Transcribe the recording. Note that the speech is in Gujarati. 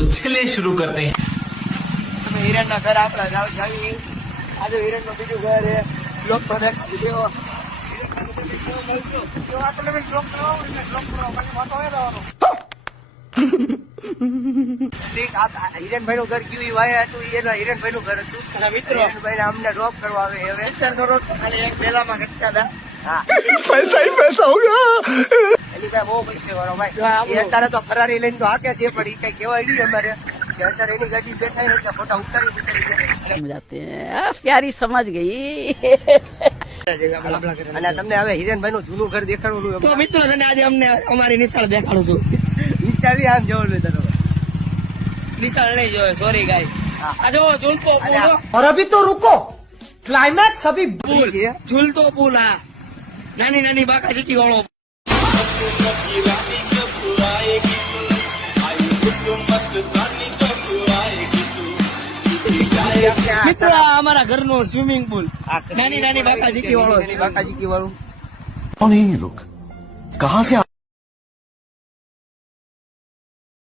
चलिए शुरू करते हैं। હિરણ ના ઘર આપડા જાવી આજે હિરણ નું બીજું ઘર છે બ્લોક પર દેખાડી દેવો હિરણભાઈ નું ઘર ગયું વાય હતું એના હિરણભાઈ નું ઘર હતું મિત્રો હિરણભાઈ અમને ડ્રોપ કરવા આવે હવે 70 કરોડ ખાલી એક વેલામાં ઘટતા હતા હા પૈસા ही पैसा होगा એની ભાઈ બહુ પૈસે વાળો ભાઈ અત્યારે તો ફરારી લઈને તો હાકે છે પણ એ કઈ કહેવાય નહીં અમારે કે અત્યારે એની ગાડી બેઠા એટલે ફોટા ઉતારી जाते हैं प्यारी समझ गई અને તમને હવે હિરેનભાઈ નું જૂનું ઘર દેખાડવાનું તો મિત્રો તને આજે અમને અમારી નિશાળ દેખાડું છું નિશાળી આમ જોવાનું તને નિશાળ નહીં જોયો સોરી ગાઈસ આ જો ઝૂલતો પુલ और अभी तो रुको क्लाइमैक्स अभी પુલ ઝૂલતો પુલ આ નાની નાની બાકા જીતી વાળો મિત્રો આ અમારા ઘરનું સ્વિમિંગ પુલ નાની નાની બાકા જીતી વાળો બાકાજી की वालों कौन है ये लोग कहाँ से